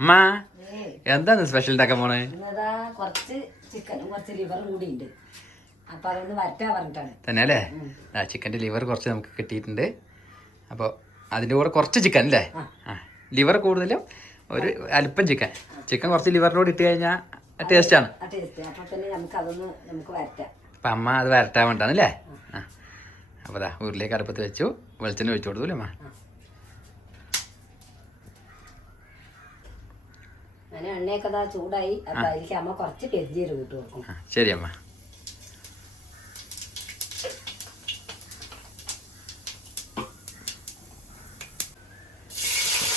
അമ്മ എന്താണ് സ്പെഷ്യൽ ഉണ്ടാക്കാൻ പോണേ? കുറച്ച് ചിക്കനും കുറച്ച് ലിവറും കൂടി ഉണ്ട്. അപ്പൊ അതൊന്ന് വരട്ടാ പറഞ്ഞിട്ടാണ്. തന്നെ അല്ലേ? ചിക്കൻ്റെ ലിവർ കുറച്ച് നമുക്ക് കിട്ടിയിട്ടുണ്ട്. അപ്പോൾ അതിൻ്റെ കൂടെ കുറച്ച് ചിക്കൻ അല്ലേ? ലിവർ കൂടുതലും ഒരു അല്പം ചിക്കൻ. ചിക്കൻ കുറച്ച് ലിവറിനോട് ഇട്ട് കഴിഞ്ഞാൽ ടേസ്റ്റാണ്. അപ്പൊ തന്നെ നമുക്ക് വരട്ടാം. അപ്പം അമ്മ അത് വരട്ടാൻ വേണ്ടിയാണ് അല്ലേ? അപ്പോൾ അതാ ഉരുളിലേക്ക് അടുപ്പത്ത് വെച്ചു. വെളിച്ചെണ്ണ ഒഴിച്ചു കൊടുത്തു അമ്മ. അങ്ങനെ എണ്ണയൊക്കെ ചൂടായി. അപ്പൊ അതിലേക്ക് അമ്മ കുറച്ച് പെരിഞ്ചീരകം ഇട്ട് കൊടുക്കും. ശരി അമ്മ.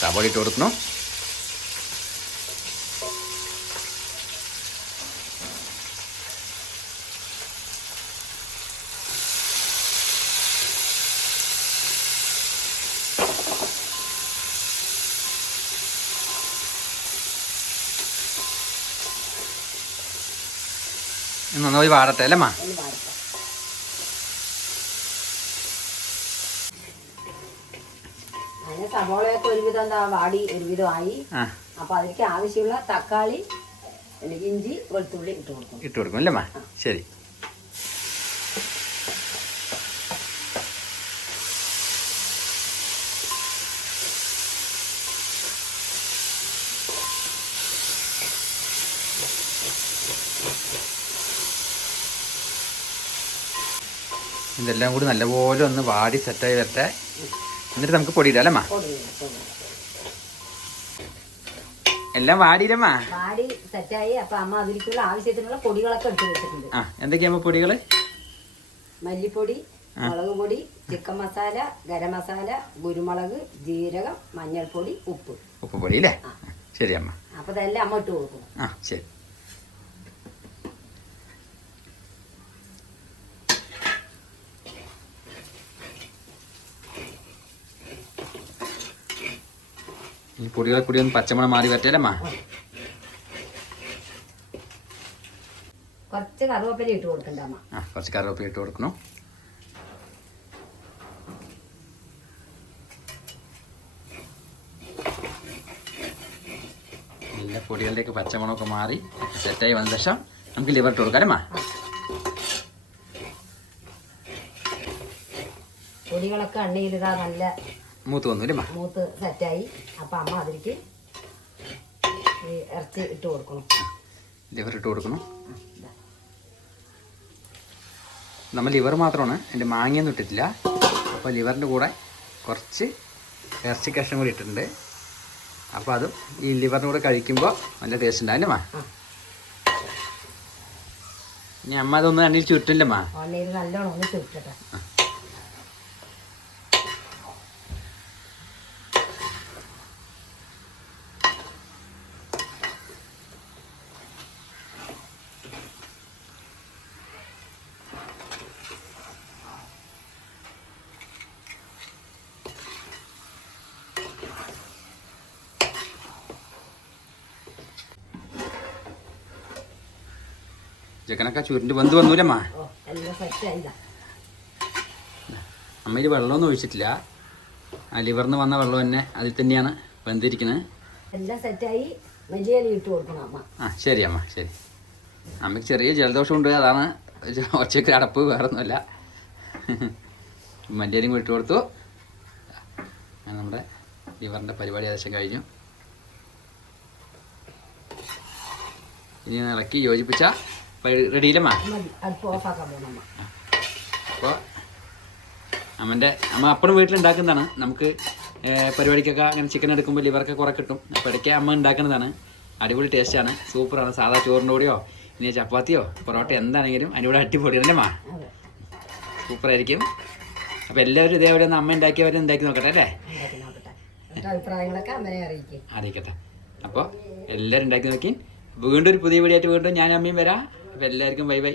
സവാള ഇട്ട് കൊടുക്കണം. നന്നായി വാടട്ടെ അല്ലേ അമ്മ? അങ്ങനെ സവോളയൊക്കെ ഒരുവിധം വാടി ഒരുവിധമായി. അപ്പൊ അതിലേക്ക് ആവശ്യമുള്ള തക്കാളി, ഇഞ്ചി, വെളുത്തുള്ളി ഇട്ട് കൊടുക്കും അല്ലേ അമ്മ? ശരി. ഇതെല്ലാം കൂടി നല്ലപോലെ ഒന്ന് വാടി സെറ്റായി വരട്ടെ. എന്നിട്ട് നമുക്ക് പൊടിയിടാം അല്ലേ അമ്മ? എല്ലാം വാടിയില്ലമ്മ? വാടി സെറ്റായി. അപ്പൊ അമ്മ അതിലേക്കുള്ള ആവശ്യത്തിനുള്ള പൊടികളൊക്കെ എടുത്ത് വെച്ചിട്ടുണ്ട്. എന്തൊക്കെയാ പൊടികള്? മല്ലിപ്പൊടി, മുളക് പൊടി, ചിക്കൻ മസാല, ഗരം മസാല, കുരുമുളക്, ജീരകം, മഞ്ഞൾപ്പൊടി, ഉപ്പ് പൊടി അല്ലേ? ശരി അമ്മ. അപ്പൊ ഇതെല്ലാം അമ്മ ഇട്ട് കൊടുക്കും. ശരി. ഈ പൊടികളെ കൂടി ഒന്ന് പച്ചമണം മാറി പറ്റേലമ്മ? കുറച്ച് കറിവേപ്പില ഇട്ട് കൊടുക്കണ്ട അമ്മ. കുറച്ച് കറിവേപ്പില ഇട്ട് കൊടുക്കണം. എല്ലാ പൊടികളിലേക്ക് പച്ചമണമൊക്കെ മാറി സെറ്റായി വന്ന ശേഷം നമുക്ക് ലിവർ ഇട്ട് കൊടുക്കാം അമ്മ. പൊടികളൊക്കെ എണ്ണയിലിതാ നല്ല മൂത്ത് വന്നു അല്ലേ? മൂത്ത് സെറ്റായി. അപ്പൊ അമ്മ അതിലേക്ക് ഇറച്ചി ഇട്ട് കൊടുക്കണം. ലിവർ ഇട്ട് കൊടുക്കണം. നമ്മൾ ലിവർ മാത്രമാണ്, എൻ്റെ മാങ്ങയൊന്നും ഇട്ടിട്ടില്ല. അപ്പോൾ ലിവറിൻ്റെ കൂടെ കുറച്ച് ഇറച്ചി കഷ്ണം കൂടി ഇട്ടിട്ടുണ്ട്. അപ്പോൾ അതും ഈ ലിവറിൻ്റെ കൂടെ കഴിക്കുമ്പോൾ നല്ല ടേസ്റ്റ് ഉണ്ടാവില്ലേ അമ്മ? ഇനി അമ്മ അതൊന്നും എണ്ണയിൽ ചുറ്റില്ലമ്മ? എണ്ണയിൽ നല്ലോണം ഒന്ന് ചുറ്റട്ടെ. ചിക്കനൊക്കെ ചുരുണ്ട് വെന്ത് വന്നൂലമ്മ? അമ്മ ഇതിൽ വെള്ളമൊന്നും ഒഴിച്ചിട്ടില്ല. ലിവറിന്ന് വന്ന വെള്ളം തന്നെ അതിൽ തന്നെയാണ് വെന്തിരിക്കുന്നത്. ശരി അമ്മ. ശരി. അമ്മയ്ക്ക് ചെറിയ ജലദോഷമുണ്ട്, അതാണ് ഒച്ചയ്ക്ക് അടപ്പ്, വേറൊന്നുമല്ല. മല്ലിയിലയും കൂടി ഇട്ട് കൊടുത്തു. നമ്മുടെ ലിവറിൻ്റെ പരിപാടി ഏകദേശം കഴിഞ്ഞു. ഇനി ഇളക്കി യോജിപ്പിച്ച റെഡിയില്ലമ്മ? അപ്പോൾ അമ്മ അപ്പഴും വീട്ടിലുണ്ടാക്കുന്നതാണ്. നമുക്ക് പരിപാടിക്കൊക്കെ അങ്ങനെ ചിക്കൻ എടുക്കുമ്പോൾ ലിവറൊക്കെ കുറേ കിട്ടും. അപ്പോൾ ഇടയ്ക്ക് അമ്മ ഉണ്ടാക്കുന്നതാണ്. അടിപൊളി ടേസ്റ്റാണ്, സൂപ്പറാണ്. സാധാ ചോറിൻ്റെ കൂടെയോ ഇനി ചപ്പാത്തിയോ പൊറോട്ട എന്താണെങ്കിലും അതിൻ്റെ കൂടെ അടിപൊളിയല്ലേ അമ്മ? സൂപ്പറായിരിക്കും. അപ്പോൾ എല്ലാവരും ഇതേപോലെ ഒന്ന് അമ്മ ഉണ്ടാക്കിയവരെ ഉണ്ടാക്കി നോക്കട്ടെ അല്ലേ? അറിയിക്കട്ടെ. അപ്പോൾ എല്ലാവരും ഉണ്ടാക്കി നോക്കി. വീണ്ടും ഒരു പുതിയ വീഡിയോ ആയിട്ട് വീണ്ടും ഞാൻ അമ്മയും വരാം. അപ്പോൾ എല്ലാവർക്കും ബൈ ബൈ.